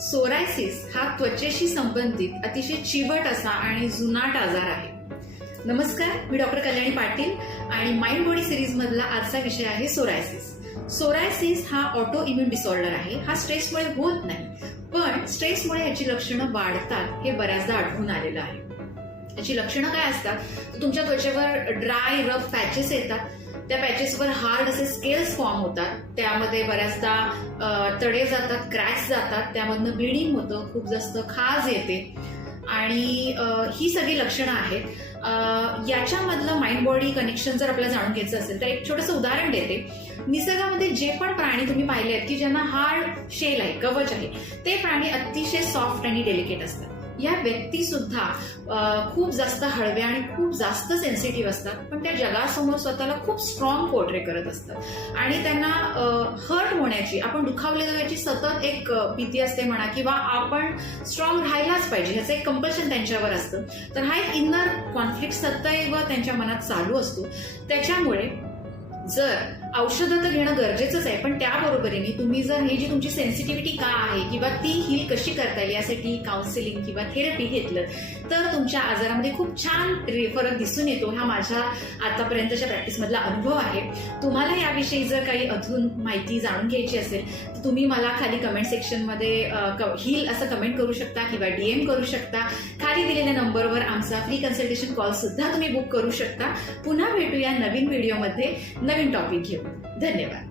Psoriasis हा त्वचेशी संबंधित अतिशय चिवट असा आणि जुनाट आजार आहे. नमस्कार, मी डॉक्टर कल्याणी पाटील आणि माइंड बॉडी सिरीज मधला आजचा विषय आहे सोरायसिस. सोरायसिस हा ऑटो इम्युन डिसऑर्डर आहे. हा स्ट्रेसमुळे होत नाही, पण स्ट्रेसमुळे याची लक्षणं वाढतात हे बऱ्याचदा आढळून आलेलं आहे. याची लक्षणं काय असतात? तुमच्या त्वचेवर ड्राय रफ पॅचेस येतात. त्या पॅचेसवर हार्ड असे स्केल्स फॉर्म होतात. त्यामध्ये बऱ्याचदा तडे जातात, क्रॅक्स जातात, त्यामधनं ब्लिडिंग होतं, खूप जास्त खाज येते आणि ही सगळी लक्षणं आहेत. याच्यामधलं माइंड बॉडी कनेक्शन जर आपल्याला जाणून घ्यायचं असेल तर एक छोटंसं उदाहरण देते. निसर्गामध्ये जे पण प्राणी तुम्ही पाहिले आहेत की ज्यांना हार्ड शेल आहे, कवच आहे, ते प्राणी अतिशय सॉफ्ट आणि डेलिकेट असतात. या व्यक्ती सुद्धा खूप जास्त हळव्या आणि खूप जास्त सेन्सिटिव्ह असतात, पण त्या जगासमोर स्वतःला खूप स्ट्रॉंग पोर्ट्रे करत असतात आणि त्यांना हर्ट होण्याची, आपण दुखावले जाण्याची सतत एक भीती असते म्हणा, किंवा आपण स्ट्रॉंग राहायलाच पाहिजे ह्याचं एक कंपल्शन त्यांच्यावर असतं. तर हा एक इनर कॉन्फ्लिक्ट सतैव त्यांच्या मनात चालू असतो. त्याच्यामुळे जर औषधं तर घेणं गरजेचंच आहे, पण त्याबरोबरीने तुम्ही जर ही जी तुमची सेन्सिटिव्हिटी का आहे किंवा ती हील कशी करता येईल यासाठी काउन्सिलिंग किंवा थेरपी घेतलं तर तुमच्या आजारामध्ये खूप छान फरक दिसून येतो. हा माझ्या आतापर्यंतच्या प्रॅक्टिसमधला अनुभव आहे. तुम्हाला याविषयी जर काही अजून माहिती जाणून घ्यायची असेल तर तुम्ही मला खाली कमेंट सेक्शनमध्ये हील असं कमेंट करू शकता किंवा DM करू शकता. खाली दिलेल्या नंबरवर आमचा फ्री कन्सल्टेशन कॉल सुद्धा तुम्ही बुक करू शकता. पुन्हा भेटूया नवीन व्हिडिओमध्ये नवीन टॉपिक घेऊन. धन्यवाद.